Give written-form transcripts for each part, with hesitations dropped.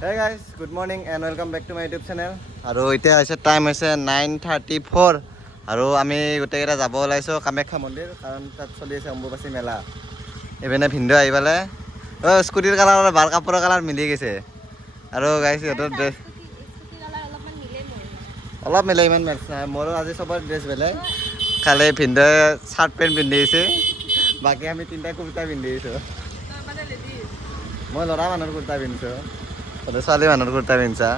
Hey guys, good morning and welcome back to my YouTube channel. আৰু এতিয়া হৈছে time হৈছে 9:34 আৰু আমি গোটেইকেইটা যাব ওলাইছোঁ কামাখ্যা মন্দিৰ কাৰণ তাত চলি আছে অম্বুবাচী মেলা। ইপিনে ভিন্দ আহি পালে স্কুটিৰ কালাৰ আৰু বাৰ কাপোৰৰ কালাৰ মিলি গৈছে আৰু গাইছ সিহঁতৰ ড্ৰেছ অলপ মিলে ইমান মেটছ নাই। মোৰো আজি চবৰ ড্ৰেছ বেলেগ। খালি ভিন্দই চাৰ্ট পেণ্ট পিন্ধি আহিছে, বাকী আমি তিনিটাই কুৰ্তা পিন্ধি আহিছোঁ। মই ল'ৰা মানুহৰ কুৰ্তা পিন্ধিছোঁ, ছোৱালী মানুহৰ কুৰ্তা পিন্ধা।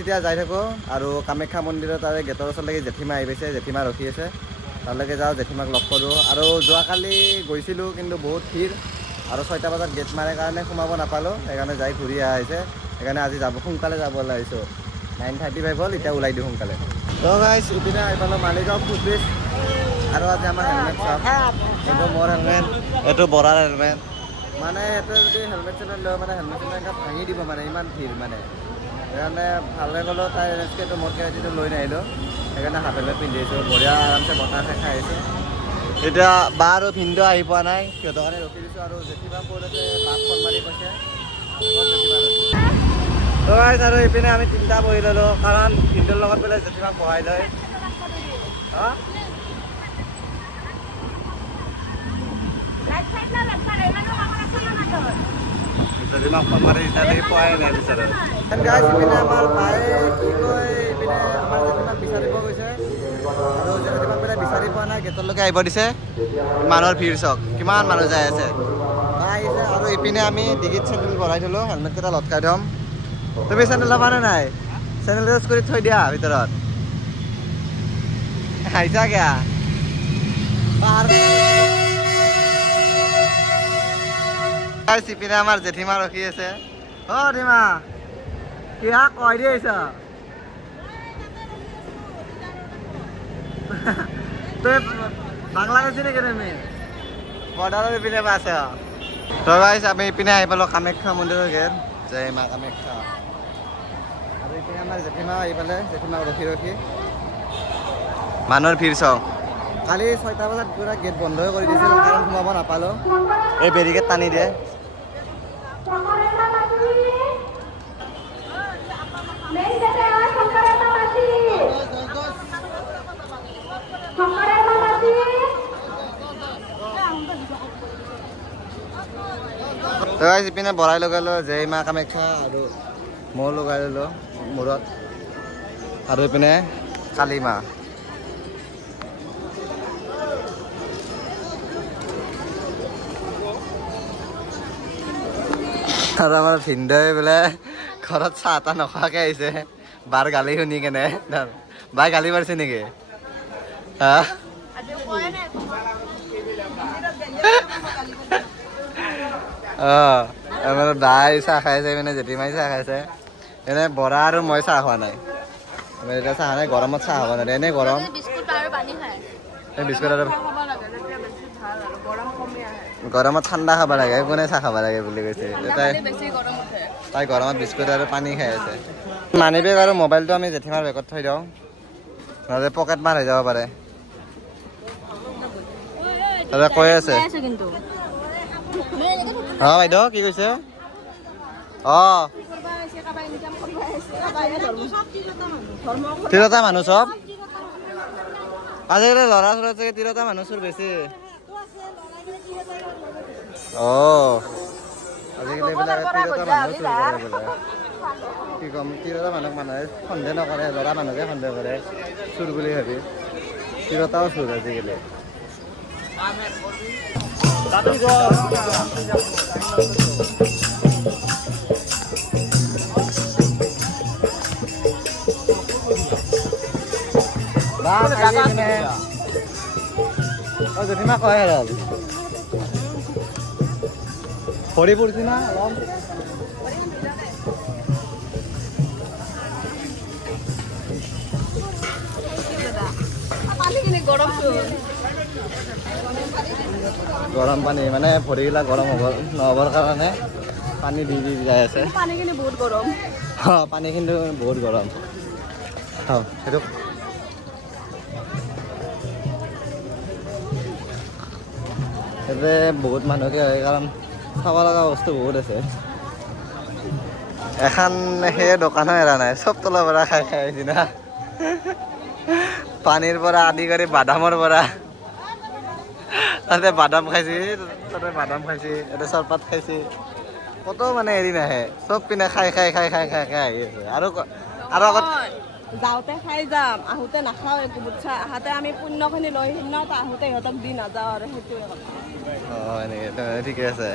এতিয়া যাই থাকোঁ আৰু কামাখ্যা মন্দিৰত তাৰে গেটৰ ওচৰলৈকে জেঠীমা আহি পাইছে, জেঠীমা ৰখি আছে। তালৈকে যাওঁ, জেঠীমাক লগ কৰোঁ। আৰু যোৱাকালি গৈছিলোঁ কিন্তু বহুত ভিৰ আৰু 6টা বজাত গেট মাৰে কাৰণে সোমাব নাপালোঁ, সেইকাৰণে যাই ঘূৰি অহা হৈছে। সেইকাৰণে আজি সোনকালে যাব ওলাইছোঁ। 9:35 হ'ল, এতিয়া ওলাই দিওঁ সোনকালে। গাইছ ইপিনে আহি পালোঁ মালিগাঁও ফুটব্ৰিজ আৰু আজি আমাৰ হেলমেট চাওক। এইটো মোৰ হেলমেট, এইটো বৰাৰ হেলমেট। মানে সিহঁতে যদি হেলমেট চেলমেট লৈ মানে হেলমেট চেলমেট ভাঙি দিব মানে, ইমান ভিৰ মানে। সেইকাৰণে ভালে গ'লোঁ, তাই ৰেঞ্চকেটো মোৰ কেজিটো লৈ নাহিলোঁ, সেইকাৰণে হাফ হেলমেট পিন্ধি আহিছোঁ। বঢ়িয়া আৰামছে বতাহ খাই আহিছোঁ। এতিয়া বা আৰু ভিন্দু আহি পোৱা নাই, সিহঁতৰ কাৰণে ৰখি দিছোঁ। আৰু জেঠীমা ক'ত আছে বাক ফোন মাৰি কৈছে আৰু ইপিনে আমি তিনিটা বহি ল'লোঁ কাৰণ ভিন্দুৰ লগত বোলে জেঠীমাক বহাই লয়। জেঠীমাক ফোন মাৰি এতিয়ালৈকে পোৱাই নাই বিচাৰে। ইপিনে আমাৰ বায়ে কি কয়, ইপিনে আমাৰ জেঠীমাক বিচাৰিব গৈছে আৰু জেঠীমাক বোলে বিচাৰি পোৱা নাই, গেটলৈকে আহিব দিছে। মানুহৰ ভিৰ চাওক, কিমান মানুহ যাই আছে। আহিছে আৰু ইপিনে আমি ডিগিত চেণ্ডেল ভৰাই থ'লোঁ, হেলমেটকেইটা লটকাই থ'ম। তুমি চেণ্ডেল ল'বা নে নাই? চেণ্ডেল ইউজ কৰি থৈ দিয়া ভিতৰত। আহিছা কিয়া? ইপিনে আমাৰ জেঠীমা ৰখি আছে। ধীমা কিয়া কয় দি আহিছ? তই বাংলাদেশী নেকি তুমি? বৰ্ডাৰৰ ইপিনে পাইছ। গাইছ আমি ইপিনে আহি পালোঁ কামাখ্যা মন্দিৰৰ গেট। জয় মা কামাখ্যা। আৰু ইপিনে আমাৰ জেঠীমা আহি পালে, জেঠীমাক ৰখি ৰখি মানুহৰ ভিৰ চাওক। কালি 6টা বজাত পুৰা গেট বন্ধই কৰি দিছিল কাৰণ সোমাব নাপালোঁ, এই বেৰিকেড টানি দিয়ে। ইপিনে বৰাই লগালোঁ জয় মা কামাখ্যা আৰু মৌ লগাই ল'লোঁ মূৰত। আৰু ইপিনে কালী মা। আৰু আমাৰ ভিন্দই বোলে ঘৰত চাহ তাহ নোখোৱাকৈ আহিছে, বাৰ গালি শুনি কেনে। বাই গালি পাৰিছে নেকি? হা আমাৰ বাই চাহ খাইছে, মানে জেঠীমাই চাহ খাইছে। এনে বৰা আৰু মই চাহ খোৱা নাই। এতিয়া চাহ নাই, গৰমত চাহ খাব নোৱাৰে, এনেই গৰম। এই বিস্কুট আৰু গৰমত ঠাণ্ডা খাব লাগে, কোনে চাহ খাব লাগে বুলি কৈছে। তাই গৰমত বিস্কুট আৰু পানী খাই আছে। মানি বেগ আৰু মোবাইলটো আমি জেঠীমাৰ বেগত থৈ দিওঁ, নহ'লে পকেট মাৰ হৈ যাব পাৰে। কৈ আছে বাইদেউ কি কৈছে? তিৰোতা মানুহ চব আজিকালি ল'ৰা ছোৱালী চাগে তিৰোতা মানুহ চোৰ বেছি। আজিকালি এইবিলাক তিৰোতা মানুহ চুৰ কৰে বোলে। কি ক'ম, তিৰোতা মানুহক মানুহে সন্দেহ নকৰে, ল'ৰা মানুহকে সন্দেহ কৰে চুৰ বুলি ভাবি। তিৰোতাও চুৰ আজিকালি। জেঠীমা কয় আৰু ভৰি পৰিছে না অলপ। গৰম পানী মানে ভৰিবিলাক গৰম নহ'বৰ কাৰণে পানী দি দি যাই আছে। পানীখিনি বহুত গৰম। পানীখিনি বহুত গৰম। সেইটো বহুত মানুহকে হয় কাৰণ খাব লগা বস্তু বহুত আছে। এখন সেই দোকানো এৰা নাই, চব তলৰ পৰা খাই খাই আহিছি না। পানীৰ পৰা আদি কৰি বাদামৰ পৰা তাতে বাদাম খাইছি, তাতে বাদাম খাইছি, তাতে চৰপাত খাইছি, কত মানে এৰি নাহে, চব পিনে খাই খাই খাই খাই খাই খাই আহি আছে। আৰু আগত যাওঁতে খাই যাম, আহোঁতে নাখাওঁ একো বুজছা। আহোঁতে আমি পুণ্যখিনি লৈ আহিম ন, তো আহোঁতে ইহঁতক দি নাযাওঁ আৰু সেইটোৱে কথা। অঁ এনেকৈ ঠিকে আছে।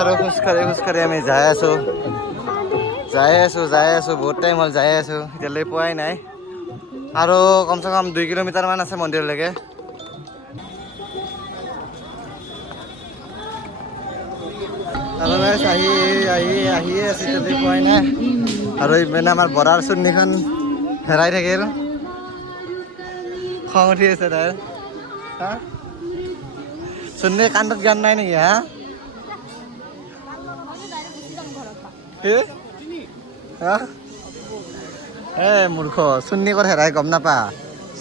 আৰু খোজকাঢ়ি আমি যাই আছোঁ বহুত টাইম হ'ল যাই আছোঁ, এতিয়ালৈ পোৱাই নাই। আৰু কমচে কম 2 কিলোমিটাৰমান আছে মন্দিৰলৈকে। আৰু আহিয়ে আছে, এতিয়ালৈ পোৱাই নাই। আৰু ইপিনে আমাৰ বৰাৰ চুন্নিখন হেৰাই থাকিল, খং উঠি আছে তাইৰ। হা চুন্নিৰ কান্দত জ্ঞান নাই নেকি? হা কি এ মূৰ্খ, চুন্নি ক'ত হেৰাই গম নাপা?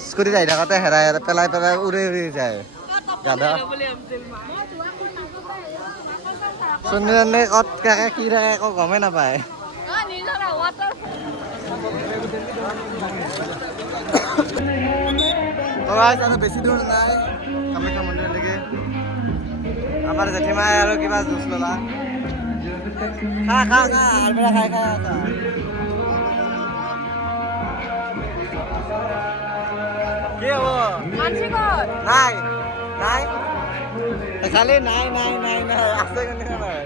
স্কুটিত আহি থাকোঁতে হেৰাই পেলাই পেলাই উৰি যায় গাধা। চুন্নি ক'ত থাকে কি থাকে একো গমেই নাপায়। বেছি দূৰ নাই কামাখ্যা মন্দিৰলৈকে। আমাৰ জেঠীমাই আৰু কিবা জুচ ল'লা। খা আৰু খাই আছা। কি হ'ব? নাই নাই খালি নাই আছে কেনেকৈ নাই।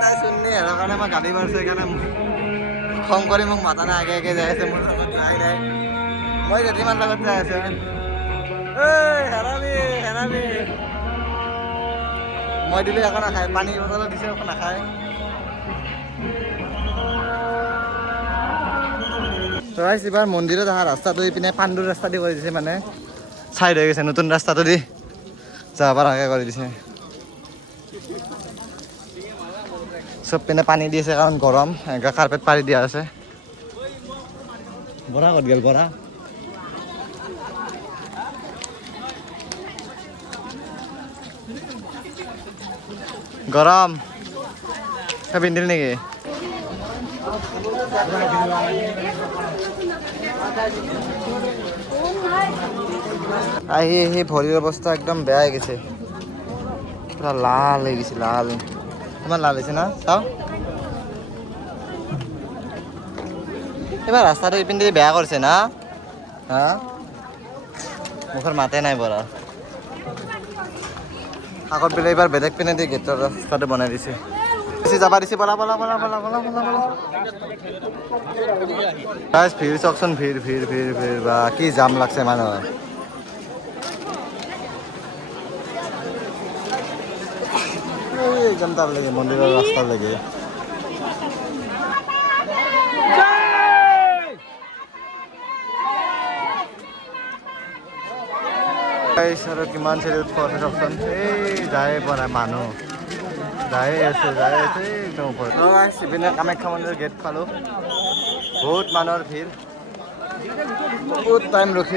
তাই চুন্নি হেৰাৰ কাৰণে মই গালি মাৰিছোঁ, সেইকাৰণে খং কৰি মোক মাতা নাই, আগে যাই আছে, মোৰ লগত যোৱাই নাই। মই জেঠীমাৰ লগত যাই আছোঁ। হেৰামি মই দিলে একো নাখায়, পানী বটলত দিছে একো নাখায়। এইবাৰ মন্দিৰত অহা ৰাস্তাটো ইপিনে পাণ্ডুৰ ৰাস্তা দি কৰি দিছে, মানে চাইড হৈ গৈছে, নতুন ৰাস্তাটো দি যাব পৰাকৈ কৰি দিছে। চব পিনে পানী দি আছে কাৰণ গৰম, এনেকৈ কাৰ্পেট পাৰি দিয়া আছে। বৰা ক'ত গ'ল? বৰা গৰম পিন্ধিল নেকি? আহি ভৰিৰ অৱস্থা একদম বেয়া হৈ গৈছে, পুৰা লাল হৈ গৈছে, লাল। কিমান লাল হৈছে না, চাওঁ। এইবাৰ ৰাস্তাটো ইপিনে বেয়া কৰিছে না। হা মুখৰ মাতে নাই বৰা। আগত বোলে এইবাৰ বেলেগ পিনে দি গেটৰ ৰাস্তাটো বনাই দিছে, যাবা দিছে। বলা ভিৰ চাওকচোন, ভিৰ বা কি জাম লাগছে মানুহৰ। একদম তাৰ লাগে মন্দিৰৰ ৰাস্তাৰ লাগে। আৰু কিমান চেৰি উৎস আছে চাওকচোন, এই যায় পোৱা নাই মানুহ, যায়ে আছে একদম ওপৰত। ইপিনে কামাখ্যা মন্দিৰৰ গেট পালোঁ, বহুত মানুহৰ ভিৰ, বহুত টাইম ৰখি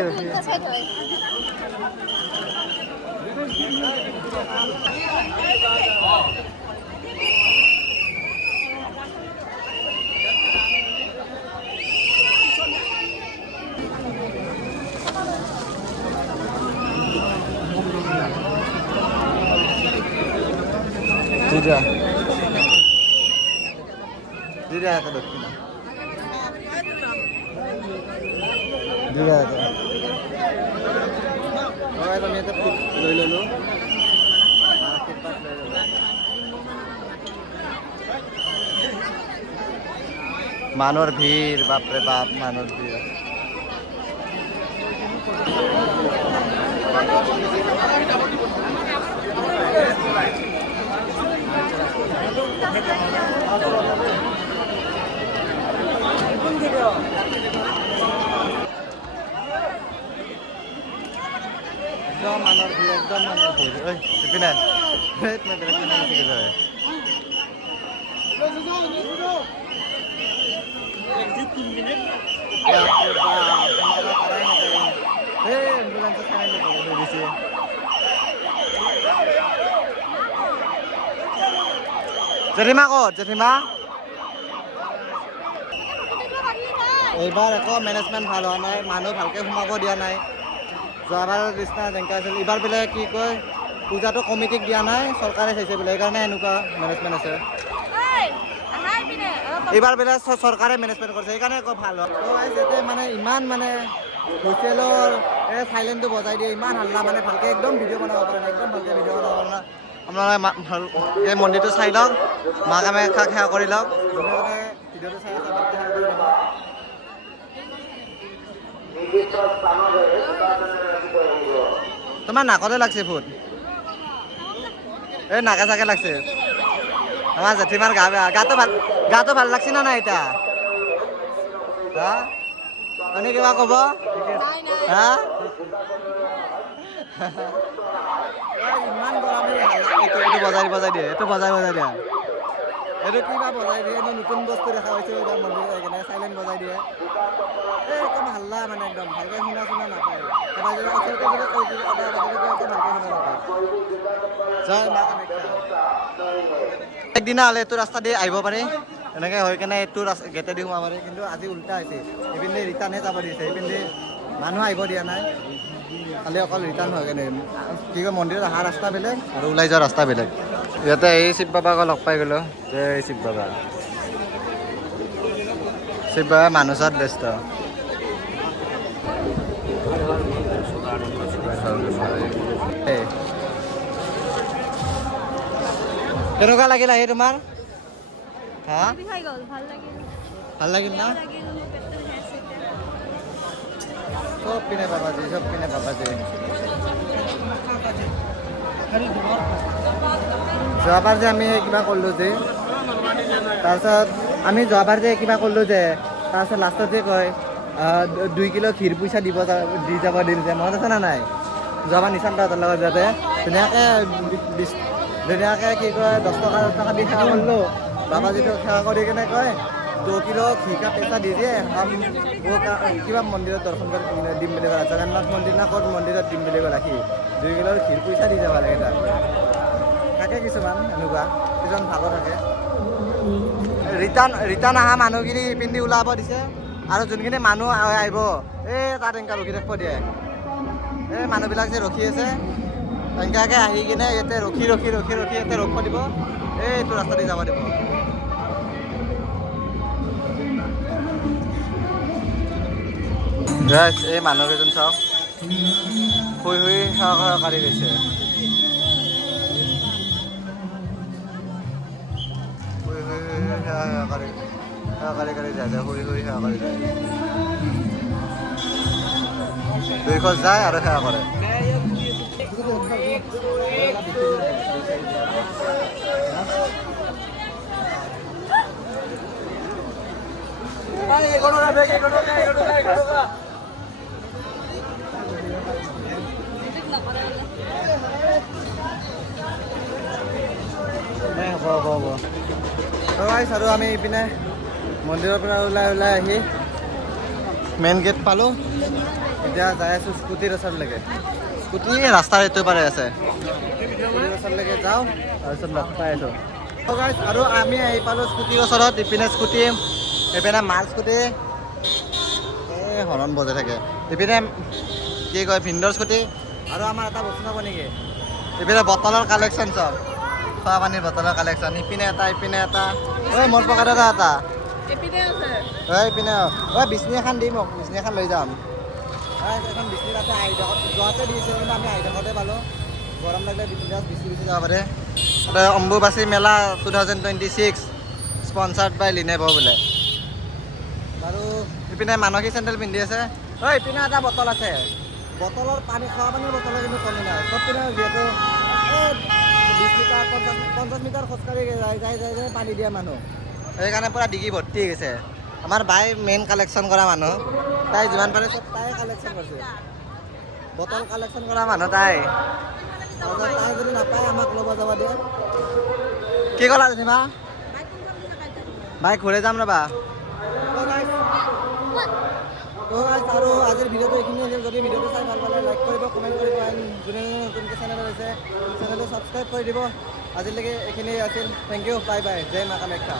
আমি এটা লৈ ল'লোঁ। মানুহৰ ভিৰ, বাপৰে বাপ, মানুহৰ ভিৰ। একদম মানুহৰ ভিৰ, ইপিনে বেলেগ পিনে গুচি গ'লে হয়। জেঠিমা ক'ত? জেঠিমা এইবাৰ একো মেনেজমেণ্ট ভাল হোৱা নাই, মানুহ ভালকৈ সোমাব দিয়া নাই। যোৱাবাৰৰ নিচিনা যেনেকৈ আছিল, এইবাৰ বোলে কি কয় পূজাটো কমিটিক দিয়া নাই, চৰকাৰে চাইছে বোলে, সেইকাৰণে এনেকুৱা মেনেজমেণ্ট আছে। এইবাৰ বোলে চৰকাৰে মেনেজমেণ্ট কৰিছে, সেইকাৰণে একো ভাল হয়। যাতে মানে ইমান মানে হোটেলৰ এই চাইলেণ্টটো বজাই দিয়ে, ইমান হাল্লা মানে ভালকৈ একদম ভিডিঅ' বনাব পৰা নাই, একদম ভালকৈ ভিডিঅ' বনাব পৰা নাই। আপোনালোকে এই মন্দিৰটো চাই লওক, মা কামাখ্যাক সেৱা কৰি লওক। যোনে ভিডিঅ'টো চাই আছে ভালকৈ সেৱা কৰি ল'ব। তোমাৰ নাকতে লাগছে ফুট, এই নাকে চাকে লাগছে। আমাৰ জেঠীমাৰ গা বেয়া, গাটো ভাল লাগছে না নাই এতিয়া? হা আপুনি কিবা ক'ব? হা ইমান গৰম, এইটো বজাই দিয়ে, এইটো বজাই দিয়া। এইটো কিবা বজাই দিয়ে, এইটো নতুন বস্তু দেখা পাইছোঁ এইবাৰ মন্দিৰত সেইকাৰণে চাইলেণ্ট বজাই দিয়ে। এই একদম হাল্লা মানে একদম ভালকৈ শুনা চুনা নাপায়। এবাৰ যদি ওচৰতে যদি কৈ দিলে একো ভালকৈ শুনা নাপায়। জয় মা কামাখ্যা। একদিনা হ'লে এইটো ৰাস্তা দি আহিব পাৰি, এনেকৈ হৈ কেনে এইটো গেটেদি সোমাব পাৰি, কিন্তু আজি উল্টা হৈছে, এইপিনে ৰিটাৰ্ণহে যাব দিছে, এইপিনে মানুহ আহিব দিয়া নাই। খালি অকল ৰিটাৰ্ণ হয় কেনে কি কয় মন্দিৰত অহা ৰাস্তা বেলেগ আৰু ওলাই যোৱা ৰাস্তা বেলেগ। ইয়াতে এই শিৱ বাবাক লগ পাই গ'লোঁ, যে এই শিৱ বাবা। শিৱ বাবা মানুহ চাত ব্যস্ত। কেনেকুৱা লাগিল আহি তোমাৰ? হা ভাল লাগিল না? চব পিনে বাবাজি, চব পিনে বাবাজি। যোৱাবাৰ যে আমি কিবা কৰিলোঁ যে, তাৰপিছত আমি যোৱাবাৰ যে কিবা কৰিলোঁ যে, তাৰপিছত লাষ্টত যে কয় 2 কিলো ক্ষীৰ পইচা দি যাব দিল যে, মনত আছে না নাই? যোৱাবাৰ নিচান দাহঁতৰ লগত যাতে ধুনীয়াকৈ কি কয় 10 টকা দি সেৱা কৰিলোঁ। বাবাজিটো সেৱা কৰি কিনে কয় 2 কিলো ঘি কা পইচা দিজিয়ে কিবা মন্দিৰত দৰ্শন কৰি দিম বুলি ক'লে, জগন্নাথ মন্দিৰ না ক'ত মন্দিৰত দিম বুলি ক'লে, 2 কিলোৰ ঘিৰ পইচা দি যাব লাগে তাত। থাকে কিছুমান এনেকুৱা, কিছুমান ভালো থাকে। ৰিটাৰ্ণ অহা মানুহখিনি পিন্ধি ওলাব দিছে, আৰু যোনখিনি মানুহ আহিব এই তাত এনেকৈ ৰখি থাকিব দিয়ে। এই মানুহবিলাক যে ৰখি আছে এনেকুৱাকৈ আহি কিনে ইয়াতে ৰখি ইয়াতে ৰখিব দিব, এইটো ৰাস্তা দি যাব দিব। এই মানুহকেইজন চাওক, শুই সেৱা কৰি গৈছে। সেৱা কৰি যায়, শুই সেৱা কৰি যায়। 2 খোজ যায় আৰু সেৱা কৰে। হ'ব। আৰু আমি ইপিনে মন্দিৰৰ পৰা ওলাই আহি মেইন গেট পালোঁ। এতিয়া যাই আছোঁ স্কুটিৰ ওচৰলৈকে। স্কুটি ৰাস্তাৰ এইটো পাৰে আছে, স্কুটিৰ ওচৰলৈকে যাওঁ, তাৰপিছত লগ পাই আছোঁ। আৰু আমি আহি পালোঁ স্কুটিৰ ওচৰত। ইপিনে স্কুটি, এইপিনে মাল স্কুটি, এই হৰণ বজাই থাকে। ইপিনে কি কয় ভিন্দৰ স্কুটি। আৰু আমাৰ এটা বস্তু চাব নেকি? ইপিনে বটলৰ কালেকশ্যন চব, খোৱা পানীৰ বটলৰ কালেকশ্যন। ইপিনে এটা ঐ মোৰ পকেটত এটা ইপিনে বিচনি এখন দি মোক, বিচনি এখন লৈ যাম। এখন বিচনি তাতে যোৱাতে দিছে, কিন্তু আমি আহি থাকোঁতে পালোঁ। গৰম লাগিলে বিচি যাব পাৰে। অম্বুবাচী মেলা 2026 স্পনচাৰ্ড বাই লিনেভ বোলে। আৰু ইপিনে মানসী চেণ্ডেল পিন্ধি আছে। ইপিনে এটা বটল আছে, বটলৰ পানী, খোৱা পানীৰ বটলৰ কিন্তু কমি নাই। চব পিনে যিহেতু 20 মিটাৰ 50 মিটাৰ খোজকাঢ়ি যায় পানী দিয়া মানুহ, সেইকাৰণে পূৰা ডিগি ভৰ্তি হৈ গৈছে। আমাৰ বাই মেইন কালেকশ্যন কৰা মানুহ, তাই যিমান পাৰে চব তাই কালেকশ্যন কৰিছে। বটল কালেকশ্যন কৰা মানুহ তাই যদি নাপায় আমাক ল'ব যাব দিয়ে। কি ক'লা যেনিবা? বাইক ঘূৰাই যাম ৰ'বা। আৰু আজিৰ ভিডিঅ'টো এইখিনি আছিল। যদি ভিডিঅ'টো চাই ভাল পালে লাইক কৰিব, কমেণ্ট কৰিব, যোনে নতুনকৈ চেনেল হৈছে চেনেলটো ছাবস্ক্ৰাইব কৰি দিব। আজিলৈকে এইখিনি আছিল। থেংক ইউ, বাই বাই, জয় মা কামাখ্যা।